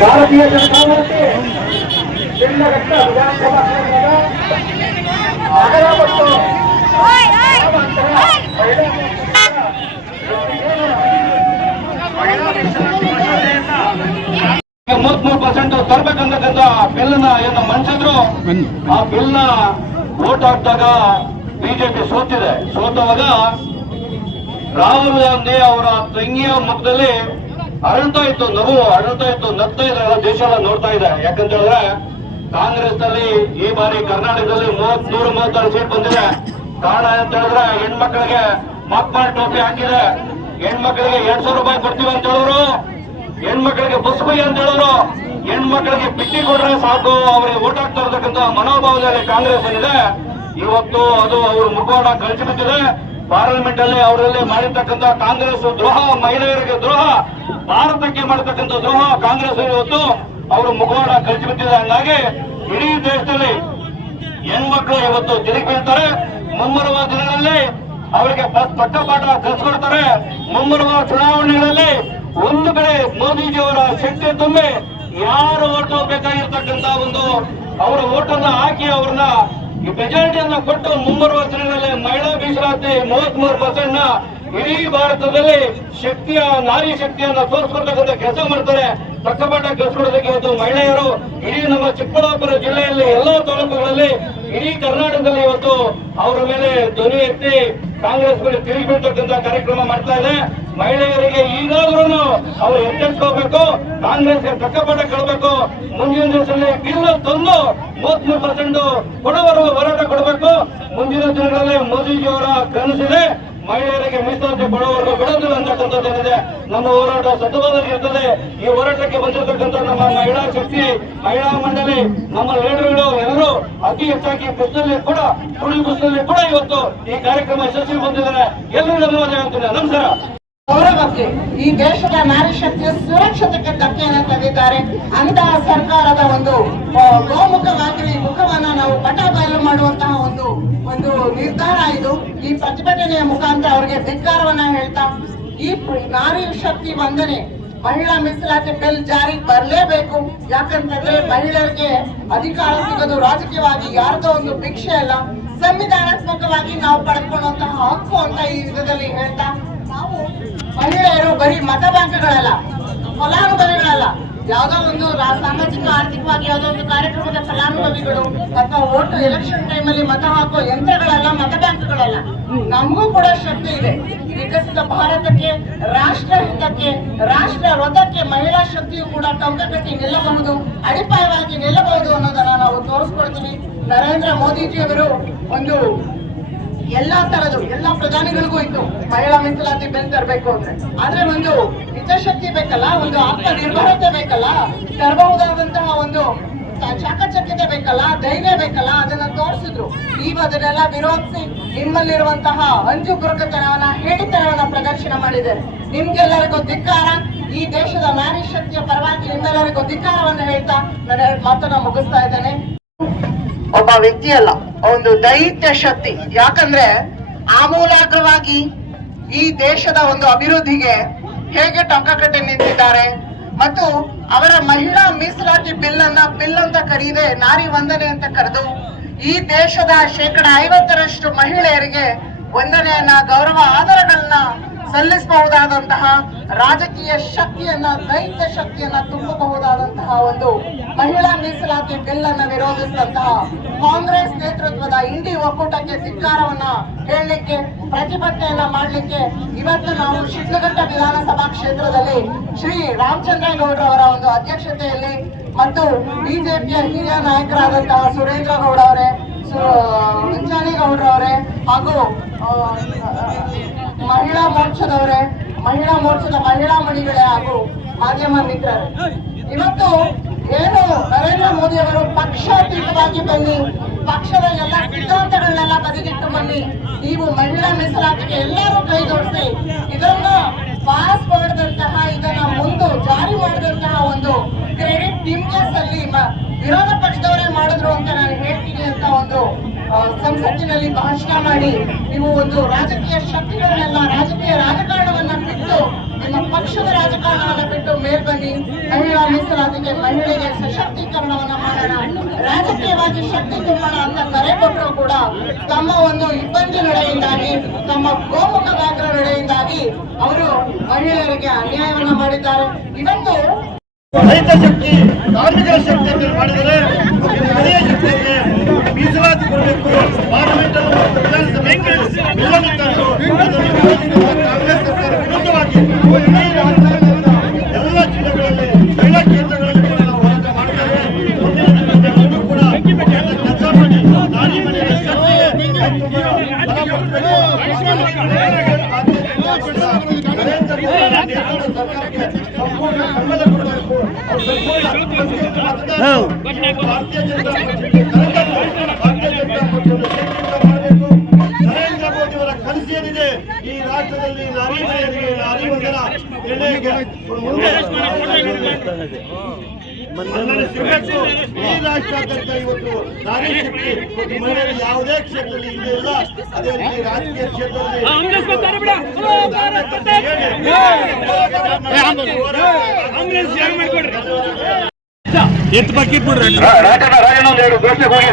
ಭಾರತೀಯ ಜನತಾ ಪಾರ್ಟಿ ಶಿಡ್ಲಘಟ್ಟ ವಿಧಾನಸಭಾ ನಗರ ಮತ್ತು 33% ತರಬೇಕಂತಕ್ಕಂಥ ಬಿಲ್ನ ಏನು ಮಂಡಿಸಿದ್ರು. ಆ ಬಿಲ್ನ ವೋಟ್ ಹಾಕಿದಾಗ ಬಿಜೆಪಿ ಸೋತವಾಗ ರಾಹುಲ್ ಗಾಂಧಿ ಅವರ ತಂಗಿಯ ಮುಖದಲ್ಲಿ ಅರಳ್ತಾ ಇತ್ತು ನಗು, ಅರಳ್ತಾ ಇತ್ತು, ನಗ್ತಾ ಇದ್ರೆ ದೇಶ ಎಲ್ಲ ನೋಡ್ತಾ ಇದೆ. ಯಾಕಂತ ಹೇಳಿದ್ರೆ ಕಾಂಗ್ರೆಸ್ ನಲ್ಲಿ ಈ ಬಾರಿ ಕರ್ನಾಟಕದಲ್ಲಿ 136 ಸೀಟ್ ಬಂದಿದೆ. ಕಾರಣ ಅಂತ ಹೇಳಿದ್ರೆ ಹೆಣ್ಮಕ್ಳಿಗೆ ಮಕ್ಕಳ ಟೋಪಿ ಹಾಕಿದೆ, ಹೆಣ್ಮಕ್ಳಿಗೆ 200 ರೂಪಾಯಿ ಕೊಡ್ತೀವಿ ಅಂತ ಹೇಳಿದ್ರು, ಹೆಣ್ಮಕ್ಳಿಗೆ ಬಸ್ ಬೈ ಅಂತ ಹೇಳಿದ್ರು, ಹೆಣ್ಮಕ್ಳಿಗೆ ಬಿಟ್ಟಿ ಕೊಟ್ರೆ ಸಾಕು ಅವರಿಗೆ ಓಟ್ ಹಾಕ್ತಾ ಇರತಕ್ಕಂತ ಮನೋಭಾವದಲ್ಲಿ ಕಾಂಗ್ರೆಸ್ ಏನಿದೆ ಇವತ್ತು ಅದು ಅವ್ರ ಮುಖವಾಡ ಕಳಿಸಿಬಿಟ್ಟಿದೆ. ಪಾರ್ಲಿಮೆಂಟ್ ಅಲ್ಲಿ ಅವರಲ್ಲಿ ಮಾಡಿರ್ತಕ್ಕಂಥ ಕಾಂಗ್ರೆಸ್ ದ್ರೋಹ, ಮಹಿಳೆಯರಿಗೆ ದ್ರೋಹ, ಭಾರತಕ್ಕೆ ಮಾಡತಕ್ಕಂಥ ದ್ರೋಹ ಕಾಂಗ್ರೆಸ್ ಇವತ್ತು ಅವರು ಮುಖವಾಡ ಕಳಿಸಿಬಿಟ್ಟಿದೆ. ಹಂಗಾಗಿ ಇಡೀ ದೇಶದಲ್ಲಿ ಹೆಣ್ಮಕ್ಳು ಇವತ್ತು ತಿರುಗಿ ಬೀಳ್ತಾರೆ. ಮುಂಬರುವ ದಿನಗಳಲ್ಲಿ ಅವರಿಗೆ ತಕ್ಕ ಪಾಠ ಕಲಿಸ್ಕೊಡ್ತಾರೆ. ಮುಂಬರುವ ಚುನಾವಣೆಗಳಲ್ಲಿ ಒಂದು ಕಡೆ ಮೋದಿಜಿಯವರ ಶಕ್ತಿ ತುಂಬಿ ಯಾರು ಓಟ್ ಬೇಕಾಗಿರ್ತಕ್ಕಂಥ ಒಂದು ಅವರ ಓಟನ್ನ ಹಾಕಿ ಅವ್ರನ್ನ ಮೆಜಾರಿಟಿಯನ್ನ ಕೊಟ್ಟು ಮುಂಬರುವ ದಿನಗಳಲ್ಲಿ ಮಹಿಳಾ ಮೀಸಲಾತಿ 33% ಇಡೀ ಭಾರತದಲ್ಲಿ ಶಕ್ತಿಯ ನಾರಿ ಶಕ್ತಿಯನ್ನ ತೋರಿಸ್ಕೊಡ್ತಕ್ಕಂಥ ಕೆಲಸ ಮಾಡ್ತಾರೆ. ತಕ್ಕಪಾಠ ಕೆಲಸಕೊಡೋದಕ್ಕೆ ಇವತ್ತು ಮಹಿಳೆಯರು ಇಡೀ ನಮ್ಮ ಚಿಕ್ಕಬಳ್ಳಾಪುರ ಜಿಲ್ಲೆಯಲ್ಲಿ ಎಲ್ಲಾ ತಾಲೂಕುಗಳಲ್ಲಿ ಇಡೀ ಕರ್ನಾಟಕದಲ್ಲಿ ಇವತ್ತು ಅವರ ಮೇಲೆ ಧ್ವನಿ ಎತ್ತಿ ಕಾಂಗ್ರೆಸ್ ಮೇಲೆ ತಿರುಗಿ ಬೀಳ್ತಕ್ಕಂಥ ಕಾರ್ಯಕ್ರಮ ಮಾಡ್ತಾ ಇದೆ. ಮಹಿಳೆಯರಿಗೆ ಈಗಾದ್ರೂ ಅವರು ಎಚ್ಚೆತ್ಕೋಬೇಕು, ಕಾಂಗ್ರೆಸ್ಗೆ ತಕ್ಕಪಾಠ ಕೇಳಬೇಕು. ಮುಂದಿನ ದಿವಸದಲ್ಲಿ ಬಿಲ್ ತಂದು 33% ಕೊಡುವವರೆಗೂ ಹೋರಾಟ ಕೊಡಬೇಕು. ಮುಂದಿನ ದಿನಗಳಲ್ಲಿ ಮೋದಿಜಿಯವರ ಕನಸಿದೆ ಮಹಿಳೆಯರಿಗೆ ಮೀಸಲಾತಿ ಕೊಡುವವರೆಗೂ ಬಿಡೋದಿಲ್ಲ ಅಂತಕ್ಕಂಥದ್ದೇನಿದೆ. ನಮ್ಮ ಹೋರಾಟ ಸತತವಾಗಿರ್ತದೆ. ಈ ಹೋರಾಟಕ್ಕೆ ಬಂದಿರತಕ್ಕಂಥ ನಮ್ಮ ಮಹಿಳಾ ಶಕ್ತಿ, ಮಹಿಳಾ ಮಂಡಳಿ, ನಮ್ಮ ಲೀಡರ್ಗಳು ಎಲ್ಲರೂ ಅತಿ ಹೆಚ್ಚಾಗಿ ಬಸ್ನಲ್ಲಿ ಕೂಡ ಇವತ್ತು ಈ ಕಾರ್ಯಕ್ರಮ ಯಶಸ್ವಿ ಬಂದಿದ್ದಾರೆ. ಎಲ್ಲರೂ ಧನ್ಯವಾದ ಹೇಳ್ತೀನಿ. ನಮಸ್ಕಾರ. ಗೌರವಕ್ಕೆ ಈ ದೇಶದ ನಾರಿ ಶಕ್ತಿಯ ಸುರಕ್ಷತೆಗೆ ಧಕ್ಕೆಯನ್ನು ತಂದಿದ್ದಾರೆ. ಅಂತಹ ಸರ್ಕಾರದ ಒಂದು ಗೋಮುಖವಾಗಿ ಮುಖವನ್ನ ನಾವು ಬಯಲು ಮಾಡುವಂತಹ ಒಂದು ನಿರ್ಧಾರ ಇದು. ಈ ಪ್ರತಿಭಟನೆಯ ಮುಖಾಂತರ ಅವರಿಗೆ ಧಿಕ್ಕಾರವನ್ನ ಹೇಳ್ತಾ ಈ ನಾರಿ ಶಕ್ತಿ ವಂದನೆ ಮಹಿಳಾ ಮೀಸಲಾತಿ ಬಿಲ್ ಜಾರಿಗೆ ಬರಲೇಬೇಕು. ಯಾಕಂತಂದ್ರೆ ಮಹಿಳೆಯರಿಗೆ ಅಧಿಕಾರ ಸಿಗೋದು ರಾಜಕೀಯವಾಗಿ ಯಾರ್ದೋ ಒಂದು ಭಿಕ್ಷೆ ಅಲ್ಲ, ಸಂವಿಧಾನಾತ್ಮಕವಾಗಿ ನಾವು ಪಡೆದುಕೊಳ್ಳುವಂತಹ ಹಕ್ಕು ಅಂತ ಈ ವಿಧದಲ್ಲಿ ಹೇಳ್ತಾ ನಾವು ಮಹಿಳೆಯರು ಬರೀ ಮತ ಬ್ಯಾಂಕ್ಗಳಲ್ಲ, ಫಲಾನುಭವಿಗಳಲ್ಲ, ಯಾವ್ದೋ ಒಂದು ಸಾಮಾಜಿಕ ಆರ್ಥಿಕವಾಗಿ ಯಾವ್ದೋ ಒಂದು ಕಾರ್ಯಕ್ರಮದ ಫಲಾನುಭವಿಗಳು ಅಥವಾ ಓಟು ಎಲೆಕ್ಷನ್ ಟೈಮಲ್ಲಿ ಮತ ಹಾಕುವ ಯಂತ್ರಗಳಲ್ಲ, ಮತ ಬ್ಯಾಂಕ್ಗಳಲ್ಲ. ನಮಗೂ ಕೂಡ ಶಕ್ತಿ ಇದೆ. ವಿಕಸಿತ ಭಾರತಕ್ಕೆ, ರಾಷ್ಟ್ರ ಹಿತಕ್ಕೆ, ರಾಷ್ಟ್ರ ರಥಕ್ಕೆ ಮಹಿಳಾ ಶಕ್ತಿಯು ಕೂಡ ಟೊಂಕ ಕಟ್ಟಿ ನಿಲ್ಲಬಹುದು, ಅಡಿಪಾಯವಾಗಿ ನಿಲ್ಲಬಹುದು ಅನ್ನೋದನ್ನ ನಾವು ತೋರಿಸ್ಕೊಡ್ತೀವಿ. ನರೇಂದ್ರ ಮೋದಿಜಿಯವರು ಒಂದು ಎಲ್ಲಾ ಪ್ರಧಾನಿಗಳಿಗೂ ಇತ್ತು ಮಹಿಳಾ ಮೀಸಲಾತಿ ಬಿಲ್ ತರಬೇಕು ಅಂದ್ರೆ. ಆದ್ರೆ ಒಂದು ಹಿತಶಕ್ತಿ ಬೇಕಲ್ಲ, ಒಂದು ಆತ್ಮನಿರ್ಭರತೆ ಬೇಕಲ್ಲ, ತರಬಹುದಾದಂತಹ ಒಂದು ಚಾಕಚಕ್ಯತೆ ಬೇಕಲ್ಲ, ಧೈರ್ಯ ಬೇಕಲ್ಲ, ಅದನ್ನ ತೋರಿಸಿದ್ರು. ನೀವು ಅದನ್ನೆಲ್ಲ ವಿರೋಧಿಸಿ ನಿಮ್ಮಲ್ಲಿರುವಂತಹ ಅಂಜುಬುರುಕತನವನ್ನ, ಹೇಳಿತನವನ್ನ ಪ್ರದರ್ಶನ ಮಾಡಿದ್ದಾರೆ. ನಿಮ್ಗೆಲ್ಲರಿಗೂ ಧಿಕ್ಕಾರ. ಈ ದೇಶದ ನಾರಿ ಶಕ್ತಿಯ ಪರವಾಗಿ ನಿಮ್ಮೆಲ್ಲರಿಗೂ ಧಿಕ್ಕಾರವನ್ನು ಹೇಳ್ತಾ ನನ್ನ ಮಾತನ್ನ ಮುಗಿಸ್ತಾ ಇದ್ದೇನೆ. ಒಬ್ಬ ವ್ಯಕ್ತಿ ಅಲ್ಲ, ಒಂದು ದೈತ್ಯ ಶಕ್ತಿ. ಯಾಕಂದ್ರೆ ಆಮೂಲಾಗ್ರವಾಗಿ ಈ ದೇಶದ ಒಂದು ಅಭಿವೃದ್ಧಿಗೆ ಹೇಗೆ ಟೊಂಕ ಕಟ್ಟಿ ನಿಂತಿದ್ದಾರೆ ಮತ್ತು ಅವರ ಮಹಿಳಾ ಮೀಸಲಾತಿ ಬಿಲ್ ಅಂತ ಕರೀದೆ ನಾರಿ ವಂದನೆ ಅಂತ ಕರೆದು ಈ ದೇಶದ 50% ಮಹಿಳೆಯರಿಗೆ ವಂದನೆಯನ್ನ, ಗೌರವ, ಆದರಗಳನ್ನ ಸಲ್ಲಿಸಬಹುದಾದಂತಹ ರಾಜಕೀಯ ಶಕ್ತಿಯನ್ನ, ದೈತ್ಯ ಶಕ್ತಿಯನ್ನ ತುಂಬಬಹುದಾದಂತಹ ಒಂದು ಮಹಿಳಾ ಮೀಸಲಾತಿ ಬಿಲ್ ಅನ್ನ ವಿರೋಧಿಸಿದಂತಹ ಕಾಂಗ್ರೆಸ್ ನೇತೃತ್ವದ ಇಂಡಿ ಒಕ್ಕೂಟಕ್ಕೆ ಧಿಕ್ಕಾರವನ್ನ ಹೇಳಲಿಕ್ಕೆ, ಪ್ರತಿಭಟನೆಯನ್ನ ಮಾಡಲಿಕ್ಕೆ ಇವತ್ತು ನಾವು ಶಿಡ್ಲಘಟ್ಟ ವಿಧಾನಸಭಾ ಕ್ಷೇತ್ರದಲ್ಲಿ ಶ್ರೀ ರಾಮಚಂದ್ರೇಗೌಡರವರ ಒಂದು ಅಧ್ಯಕ್ಷತೆಯಲ್ಲಿ ಮತ್ತು ಬಿಜೆಪಿಯ ಹಿರಿಯ ನಾಯಕರಾದಂತಹ ಸುರೇಂದ್ರ ಗೌಡ ಅವರೇ, ಮುಂಜಾನೇಗೌಡರವರೇ ಹಾಗೂ ಮಹಿಳಾ ಮೋರ್ಚಾದ ಮಹಿಳಾ ಮಣಿಗಳೇ ಹಾಗೂ ಮಾಧ್ಯಮ ಮಿತ್ರರು, ಇವತ್ತು ಏನು ನರೇಂದ್ರ ಮೋದಿ ಅವರು ಪಕ್ಷಾತೀತವಾಗಿ ಬನ್ನಿ, ಪಕ್ಷದ ಎಲ್ಲ ಸಿದ್ಧಾಂತಗಳನ್ನೆಲ್ಲ ಬದಿಗಿಟ್ಟು ಬನ್ನಿ, ನೀವು ಮಹಿಳಾ ಮೀಸಲಾತಿಗೆ ಎಲ್ಲರೂ ಕೈ ಜೋಡಿಸಿ ಇದನ್ನ ಪಾಸ್ ಮಾಡಿದಂತಹ, ಇದನ್ನ ಮುಂದೆ ಜಾರಿ ಮಾಡಿದಂತಹ ಒಂದು ಕ್ರೆಡಿಟ್ ನಿಮ್ಗೆ ಸಲ್ಲಿ, ವಿರೋಧ ಪಕ್ಷದವರೇ ಮಾಡಿದ್ರು ಅಂತ ನಾನು ಹೇಳ್ತೀನಿ ಅಂತ ಒಂದು ಸಂಸತ್ತಿನಲ್ಲಿ ಭಾಷಣ ಮಾಡಿ ನೀವು ಒಂದು ರಾಜಕೀಯ ಶಕ್ತಿಗಳನ್ನೆಲ್ಲ, ರಾಜಕೀಯ ರಾಜಕಾರಣವನ್ನ ಬಿಟ್ಟು, ನಿಮ್ಮ ಪಕ್ಷದ ರಾಜಕಾರಣವನ್ನ ಬಿಟ್ಟು ಮೇಲ್ ಬನ್ನಿ. ಮಹಿಳಾ ಮೀಸಲಾತಿಗೆ, ಮಹಿಳೆಗೆ ಸಶಕ್ತೀಕರಣವನ್ನ ಮಾಡೋಣ, ರಾಜಕೀಯವಾಗಿ ಶಕ್ತಿ ತುಂಬೋಣ ಅಂತ ಕರೆ ಕೊಟ್ಟರು ಕೂಡ ತಮ್ಮ ಒಂದು ಇಬ್ಬಂದಿ ನಡೆಯಿಂದಾಗಿ, ತಮ್ಮ ಗೋಮುಖ ವ್ಯಾಘ್ರ ನಡೆಯಿಂದಾಗಿ ಅವರು ಮಹಿಳೆಯರಿಗೆ ಅನ್ಯಾಯವನ್ನ ಮಾಡಿದ್ದಾರೆ. ಇವತ್ತು ರೈತ ಶಕ್ತಿ, ಕಾರ್ಮಿಕರ ಶಕ್ತಿ ಅಂತ ಮಾಡಿದರೆ ಮಹಿಳೆಯ ಶಕ್ತಿಗೆ ಮೀಸಲಾತಿ ಕೊಡಬೇಕು. ಪಾರ್ಲಿಮೆಂಟ್ ಕಾಂಗ್ರೆಸ್ ಸರ್ಕಾರ ವಿರುದ್ಧವಾಗಿ ಇಡೀ ರಾಜ್ಯದ ಎಲ್ಲ ಜಿಲ್ಲೆಗಳಲ್ಲಿ, ಮಹಿಳಾ ಕ್ಷೇತ್ರಗಳಲ್ಲಿ ಕೂಡ ನಾವು ಹೋರಾಟ ಮಾಡ್ತೇವೆ. ಮುಂದಿನ ದಿನಗಳಲ್ಲಿ ಕೂಡ ಕೆಲಸ ಮಾಡಿ ನಾರಿ ಮನೆಯ ಶಕ್ತಿಗೆ ಸರ್ಕಾರಕ್ಕೆ ಸಂಪೂರ್ಣ ಬೆಂಬಲ ಕೊಡಬೇಕು. ಭಾರತೀಯ ಜನತಾ ಪಕ್ಷವನ್ನು ಮಾಡಬೇಕು. ನರೇಂದ್ರ ಮೋದಿ ಅವರ ಕನಸು ಏನಿದೆ, ಈ ರಾಷ್ಟ್ರದಲ್ಲಿ ನಾರಿ ಮಹಿಳೆಯರಿಗೆ ನಾರಿ ವಂದನಾ ನಿರ್ಣಯಕ್ಕೆ ಮನ್ನಣೆ ಸಿಗಬೇಕು. ಈ ರಾಷ್ಟ್ರಾದ್ಯಂತ ಇವತ್ತು ನಾರಿ ಶಕ್ತಿ ಮತ್ತು ಮಹಿಳೆಯರು ಯಾವುದೇ ಕ್ಷೇತ್ರದಲ್ಲಿ ಇಲ್ಲೇ ಇಲ್ಲ. ಅದೇ ರೀತಿ ರಾಜಕೀಯ ಕ್ಷೇತ್ರದಲ್ಲಿ ಎತ್ತು ಬಕೆಟ್ ಬಿಡ್ರಿ ರಾಜಣ್ಣ ಒಂದು ಎರಡು ಘೋಷಣೆ ಹೋಗಿ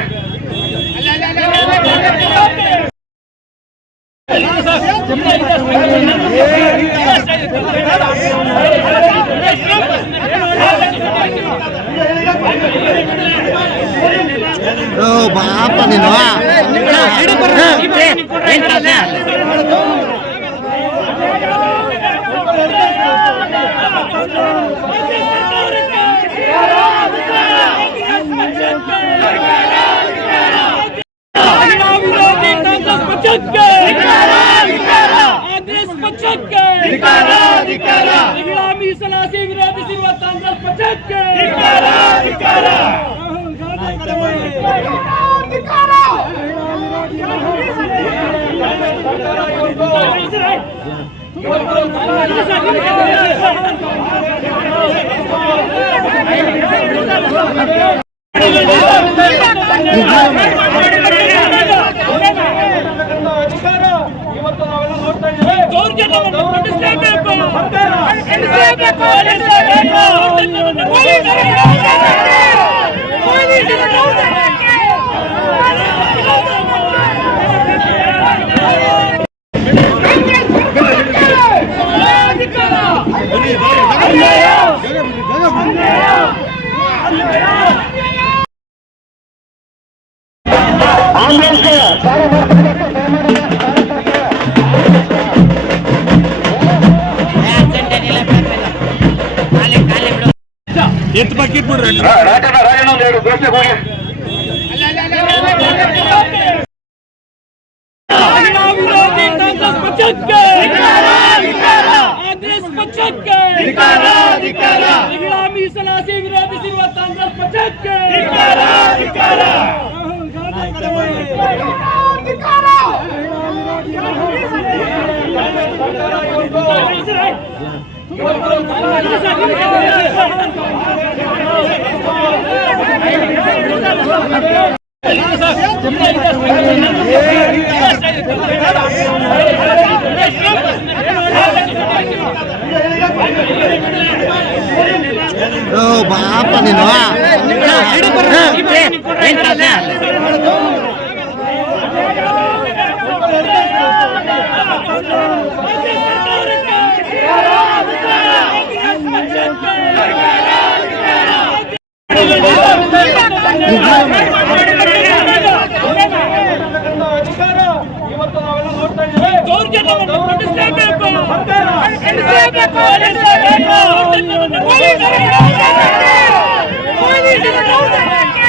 ಬಾಪ ನೀನು ಮಹಿಳಾ ಮೀಸಲಾತಿ ವಿರೋಧಿಸಿರುವ ಕಾಂಗ್ರೆಸ್ ಪಕ್ಷಕ್ಕೆ ಇವತ್ತು ನಾವೆಲ್ಲ ನೋಡ್ತಾ ಇದ್ದೇವೆ. ಎತ್ತು ಬಕೆಟ್ ಬಿಡ್ರಿ ರಾಜಣ್ಣ ಒಂದು ಎರಡು ಘೋಷಣೆ ಹೋಗಿ ಮಹಿಳಾ ಮೀಸಲಾತಿ ವಿರೋಧಿಸಿರುವ ಕಾಂಗ್ರೆಸ್ ಪಕ್ಷಕ್ಕೆ ಬಾಪ ನೀನು ಅಧಿಕಾರ ಇವತ್ತು ನಾವೆಲ್ಲ ನೋಡ್ತಾ ಇದ್ದೀವಿ. ದೌರ್ಜನ್ಯವನ್ನು ಖಂಡಿಸಲೇಬೇಕು. ಸರ್ಕಾರ ಖಂಡಿಸಲೇಬೇಕು. ಖಂಡಿಸಲೇಬೇಕು.